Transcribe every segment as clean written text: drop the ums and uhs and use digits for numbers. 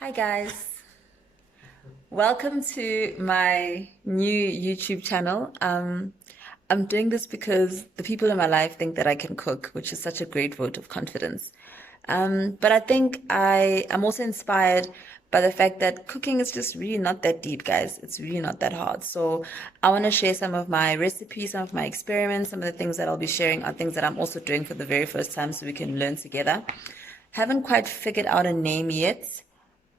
Hi guys, welcome to my new YouTube channel. I'm doing this because the people in my life think that I can cook, which is such a great vote of confidence. But I think I am also inspired by the fact that cooking is just really not that deep, guys. It's really not that hard. So I want to share some of my recipes, some of my experiments, some of the things that I'll be sharing are things that I'm also doing for the very first time so we can learn together. Haven't quite figured out a name yet,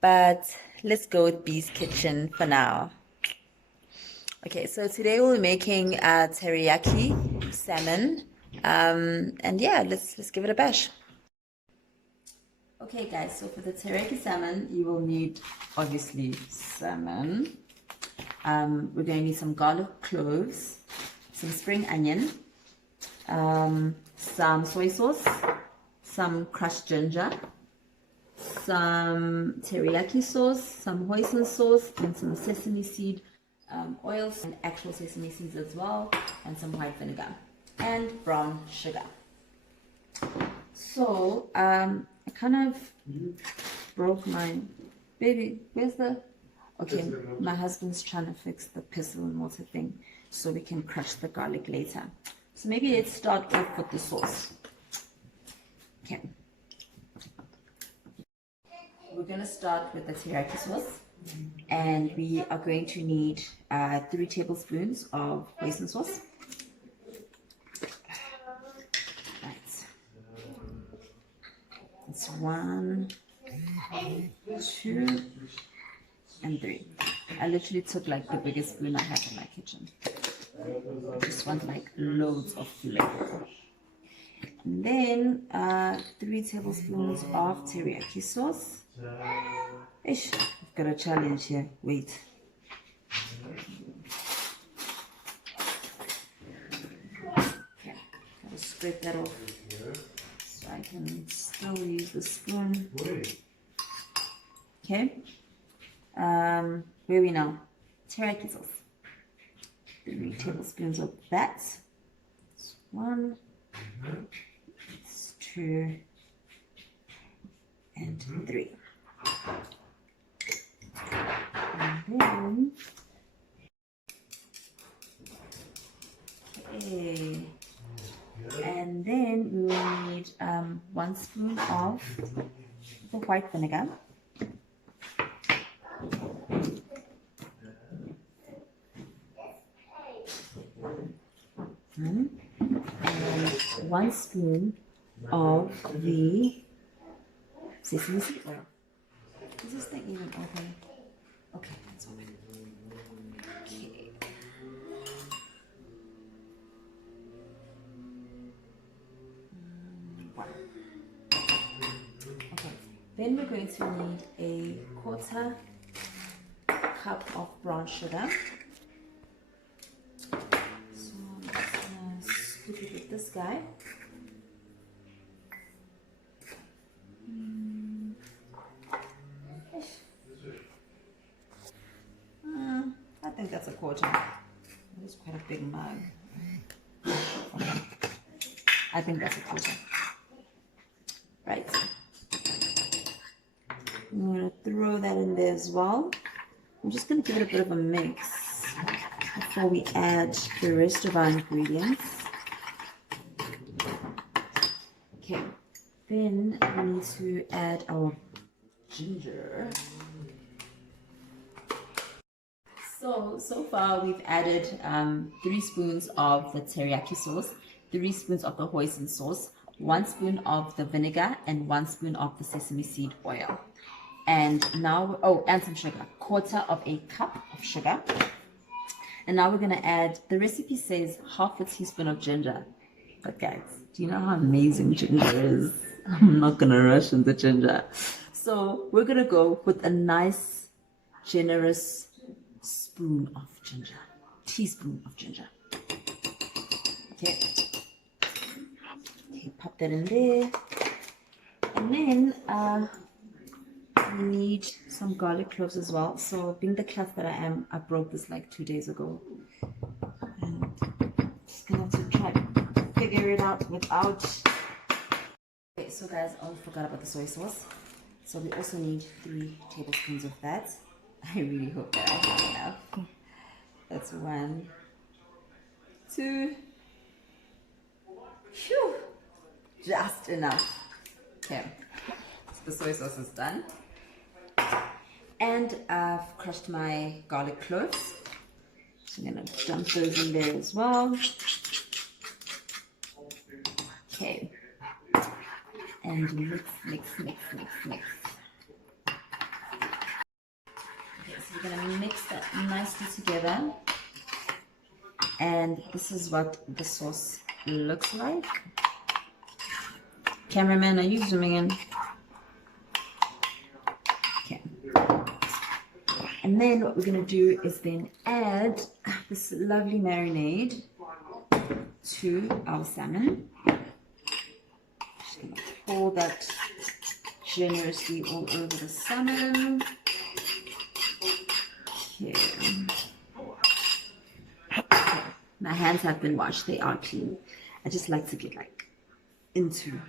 but let's go with Bee's Kitchen for now. Okay, so today we'll be making teriyaki salmon, and yeah, let's give it a bash. Okay, guys, so for the teriyaki salmon, you will need obviously salmon. We're going to need some garlic cloves, some spring onion, some soy sauce, some crushed ginger, some teriyaki sauce, some hoisin sauce, and some sesame seed oil, and actual sesame seeds as well, and some white vinegar, and brown sugar. So, I kind of broke my baby. Where's the... Okay, my husband's trying to fix the pestle and water thing so we can crush the garlic later. So maybe let's start off with the sauce. Okay. We're going to start with the teriyaki sauce, and we are going to need 3 tablespoons of hoisin sauce. Right. It's 1, 2, and 3. I literally took like the biggest spoon I have in my kitchen. Just want like loads of flavor. And then 3 tablespoons of teriyaki sauce. Ish, I've got a challenge here. Wait. Okay, gotta scrape that off so I can still use the spoon. Okay. Where are we now? Teriyaki sauce. 3 tablespoons of that. It's 1, it's 2, and 3. And then, okay, and then we will need 1 spoon of the white vinegar, and 1 spoon of the sesame seed oil. Is this thing even open? Okay, it's open. Okay. Okay, then we're going to need a 1/4 cup of brown sugar. So I'm just gonna scoop it with this guy. I think that's a 1/4. That is quite a big mug. I think that's a 1/4. Right. I'm going to throw that in there as well. I'm just going to give it a bit of a mix before we add the rest of our ingredients. Okay. Then we need to add our ginger. So far we've added 3 spoons of the teriyaki sauce, 3 spoons of the hoisin sauce, 1 spoon of the vinegar, and 1 spoon of the sesame seed oil. And now, and some sugar, 1/4 cup of sugar. And now we're going to add, the recipe says 1/2 teaspoon of ginger. But guys, do you know how amazing ginger is? I'm not going to rush into ginger. So we're going to go with a nice, generous spoon of ginger, teaspoon of ginger. Okay, pop that in there. And then we need some garlic cloves as well. So being the class that I am, I broke this like 2 days ago. And I'm just gonna have to try to figure it out without... Okay, so guys, I almost forgot about the soy sauce. So we also need 3 tablespoons of that. I really hope that I have enough. That's 1, 2. Phew, just enough. Okay, so the soy sauce is done. And I've crushed my garlic cloves. So I'm gonna dump those in there as well. Okay. And mix, mix, mix, mix, mix. Okay, so we're gonna mix that nicely together. And this is what the sauce looks like. Cameraman, are you zooming in? Okay. And then what we're gonna do is then add this lovely marinade to our salmon. Just gonna pour that generously all over the salmon. Okay. My hands have been washed, they are clean. I just like to get into.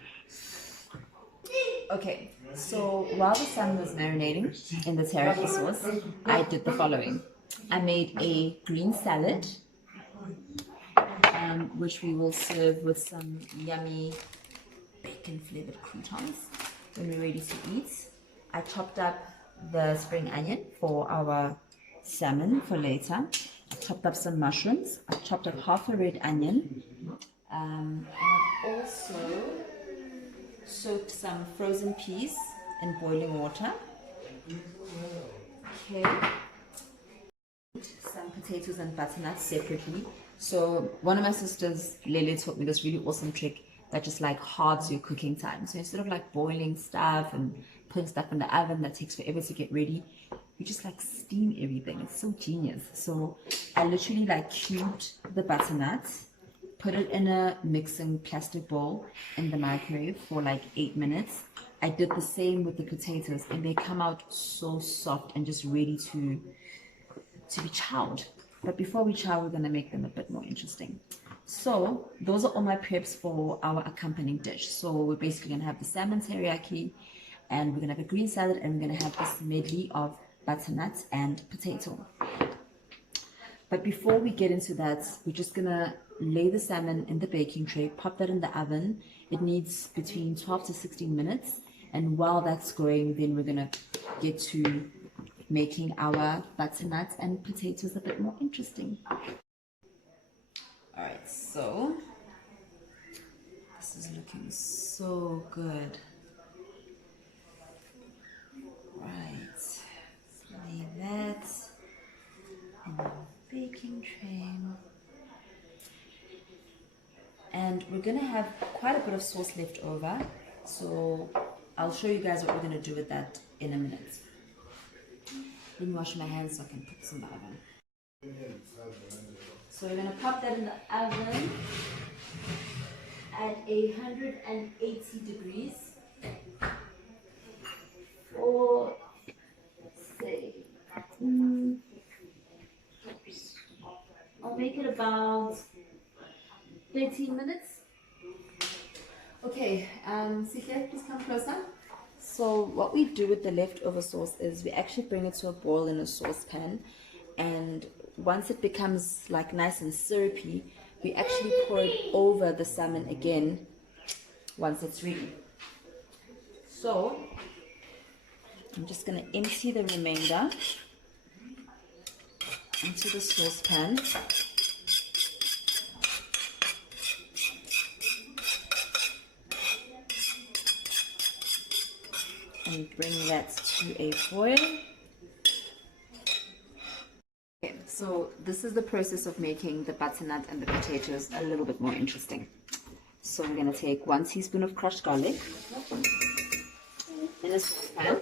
Okay, so while the salmon was marinating in the teriyaki sauce, I did the following. I made a green salad, which we will serve with some yummy bacon flavored croutons when we're ready to eat. I chopped up the spring onion for our salmon for later. I chopped up some mushrooms. I chopped up half a red onion. And I've also soaked some frozen peas in boiling water. Okay. Some potatoes and butternuts separately. So one of my sisters, Lele, taught me this really awesome trick that just halves your cooking time. So instead of boiling stuff and putting stuff in the oven that takes forever to get ready, you just steam everything. It's so genius. So I literally cubed the butternut, put it in a mixing plastic bowl in the microwave for 8 minutes. I did the same with the potatoes, and they come out so soft and just ready to be chowed. But before we chow, we're gonna make them a bit more interesting. So those are all my preps for our accompanying dish. So we're basically gonna have the salmon teriyaki, and we're gonna have a green salad, and we're gonna have this medley of butternut and potato. But before we get into that, we're just gonna lay the salmon in the baking tray, pop that in the oven. It needs between 12 to 16 minutes. And while that's going, then we're gonna get to making our butternut and potatoes a bit more interesting. All right, so this is looking so good. Right, let's lay that in the baking tray. And we're gonna have quite a bit of sauce left over, so I'll show you guys what we're gonna do with that in a minute. Let me wash my hands so I can put this in the oven. So we're gonna pop that in the oven at 180 degrees for, say, I'll make it about 13 minutes. Okay, Sihle, please come closer. So what we do with the leftover sauce is we actually bring it to a boil in a saucepan, and once it becomes nice and syrupy, we actually pour it over the salmon again once it's ready. So I'm just going to empty the remainder into the saucepan. And bring that to a boil. Okay, so this is the process of making the butternut and the potatoes a little bit more interesting. So we're going to take 1 teaspoon of crushed garlic in a saucepan.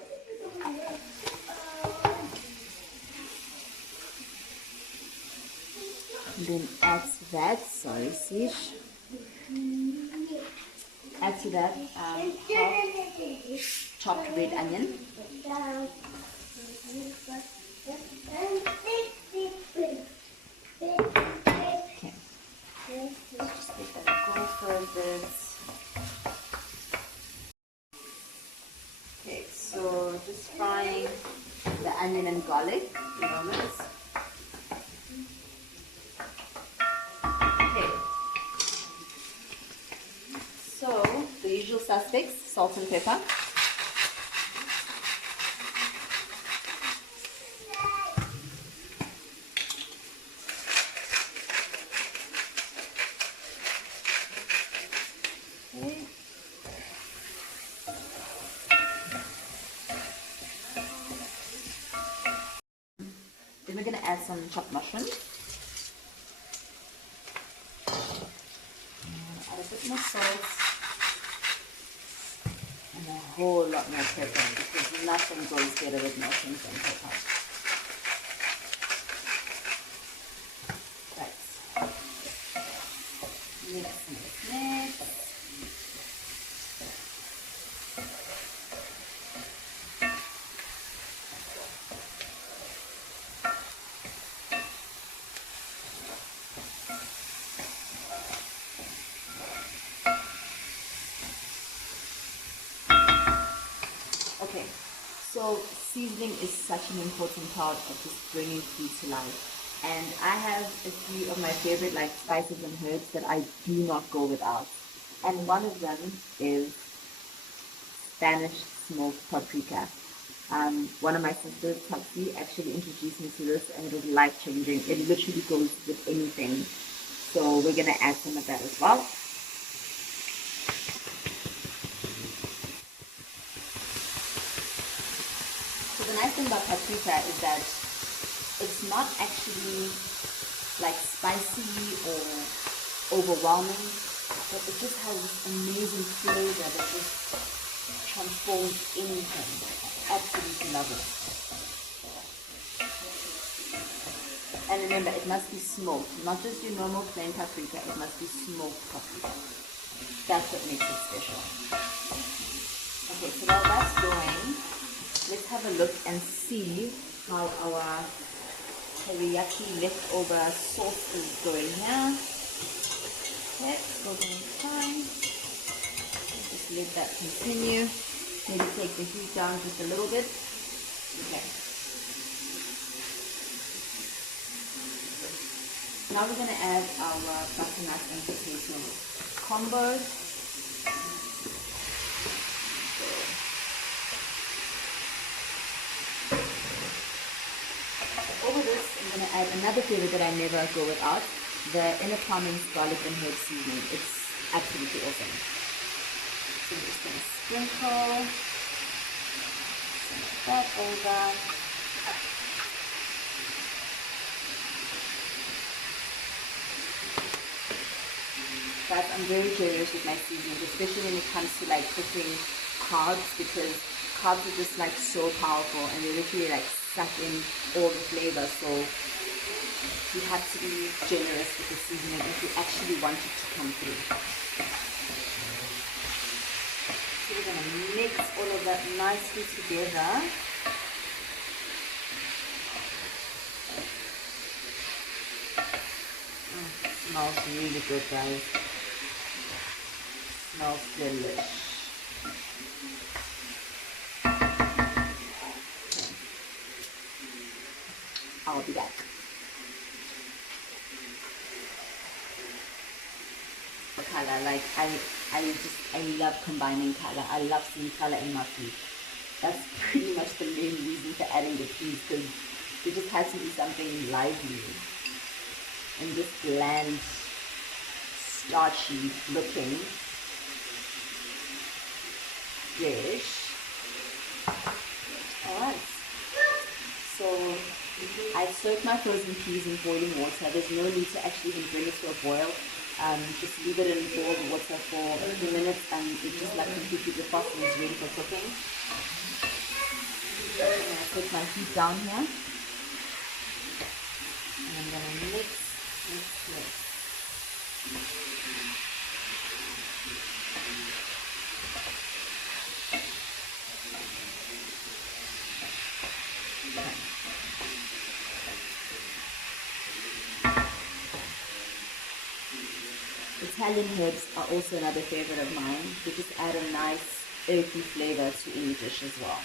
And then add to that, add to that half chopped red onion. Okay. Just let that go for a bit. Okay, so So just frying the onion and garlic moments. Okay. So the usual suspects, salt and pepper. Okay. Then we're going to add some chopped mushrooms. Add a bit more salt. And a whole lot more pepper because nothing goes better with mushrooms than pepper. Right. Mix. Okay, so seasoning is such an important part of just bringing food to life. And I have a few of my favorite like spices and herbs that I do not go without. And one of them is Spanish smoked paprika. One of my sisters, Patsy, actually introduced me to this and it was life-changing. It literally goes with anything. So we're going to add some of that as well. So the nice thing about paprika is that it's not actually like spicy or overwhelming, but it just has this amazing flavor that just transforms anything. I absolutely love it. And remember, it must be smoked, not just your normal plain paprika, it must be smoked paprika. That's what makes it special. Okay, so while that's going, let's have a look and see how our teriyaki leftover sauce is going here. Okay, still going fine. Just let that continue. Maybe take the heat down just a little bit. Okay. Now we're going to add our butternut and potato combo. Over this, I'm going to add another flavor that I never go without, the inner Commons garlic and herb seasoning. It's absolutely awesome. So I'm just going to sprinkle that over. But I'm very generous with my seasoning, especially when it comes to like cooking carbs, because carbs are just like so powerful and they literally like suck in all the flavor. So you have to be generous with the seasoning if you actually want it to come through. So we're going to mix all of that nicely together. Smells really good, guys. Smells delish. Okay. I'll be back. The color, like I love combining color. I love seeing color in my food. That's pretty much the main reason for adding the peas, because it just has to be something lively and just bland, starchy looking dish. Alright, so I soak my frozen peas in boiling water. There's no need to actually even bring it to a boil. Just leave it in boiled water for a few minutes and it just like completely defrosts and is ready for cooking. I'm going to put my heat down here. And I'm going to mix. Italian herbs are also another favorite of mine. They just add a nice earthy flavor to any dish as well.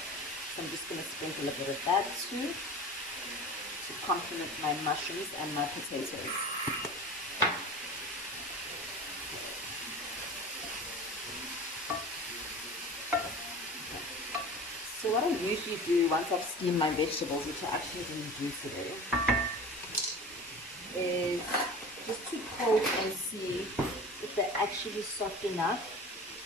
So I'm just going to sprinkle a bit of that too to complement my mushrooms and my potatoes. So what I usually do once I've steamed my vegetables, which I actually didn't do today, is just to poke and see if they're actually soft enough.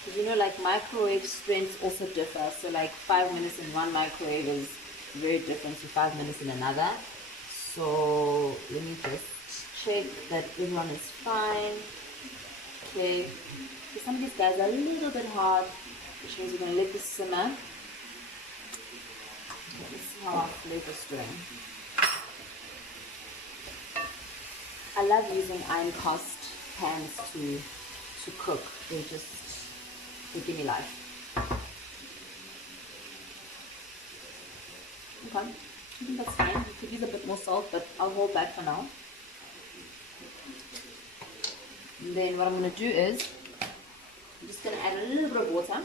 Because you know, like microwave strengths also differ. So like 5 minutes in one microwave is very different to 5 minutes in another. So let me just check that everyone is fine. Okay, so some of these guys are a little bit hard, which means we're going to let this simmer. Let's see how our flavor's doing. I love using iron cast pans to cook. They give me life. Okay, I think that's fine. You could use a bit more salt, but I'll hold back for now. And then what I'm going to do is, I'm just going to add a little bit of water.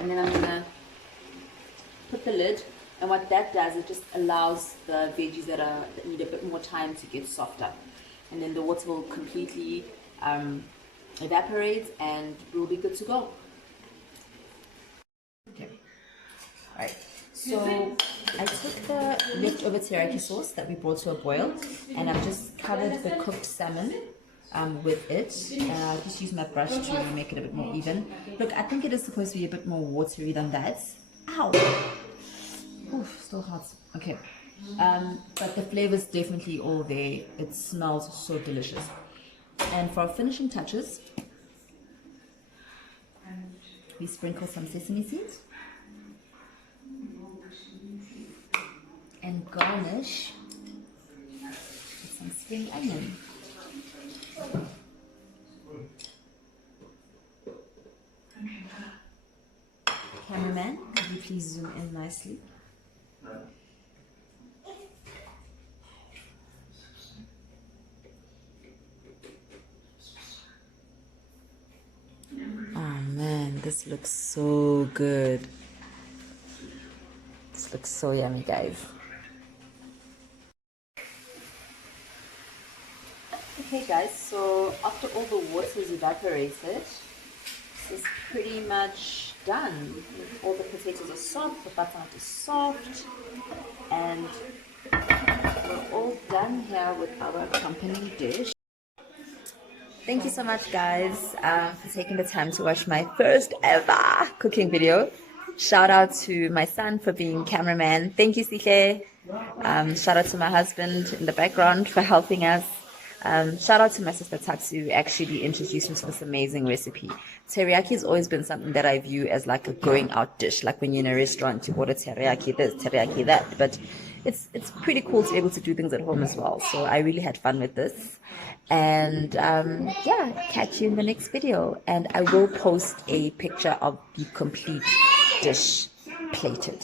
And then I'm going to put the lid, and what that does, it just allows the veggies that need a bit more time to get softer. And then the water will completely evaporate and we'll be good to go. Okay. Alright, so I took the leftover teriyaki sauce that we brought to a boil, and I've just covered the cooked salmon with it. I'll just use my brush to make it a bit more even. Look, I think it is supposed to be a bit more watery than that. Ow! Oof, still hot. Okay. But the flavor is definitely all there. It smells so delicious. And for our finishing touches, we sprinkle some sesame seeds and garnish with some spring onion. Cameraman, could you please zoom in nicely? Oh man, this looks so good. This looks so yummy, guys. Okay guys, so after all the water is evaporated, this is pretty much done. All the potatoes are soft, the butternut is soft, and we're all done here with our accompanying dish. Thank you so much, guys, for taking the time to watch my first ever cooking video. Shout out to my son for being cameraman. Thank you, CK. Shout out to my husband in the background for helping us. Shout out to my sister Tatsu, who actually introduced me to this amazing recipe. Teriyaki has always been something that I view as like a going out dish, like when you're in a restaurant, you order teriyaki this, teriyaki that, but it's pretty cool to be able to do things at home as well. So I really had fun with this. And yeah, catch you in the next video. And I will post a picture of the complete dish plated.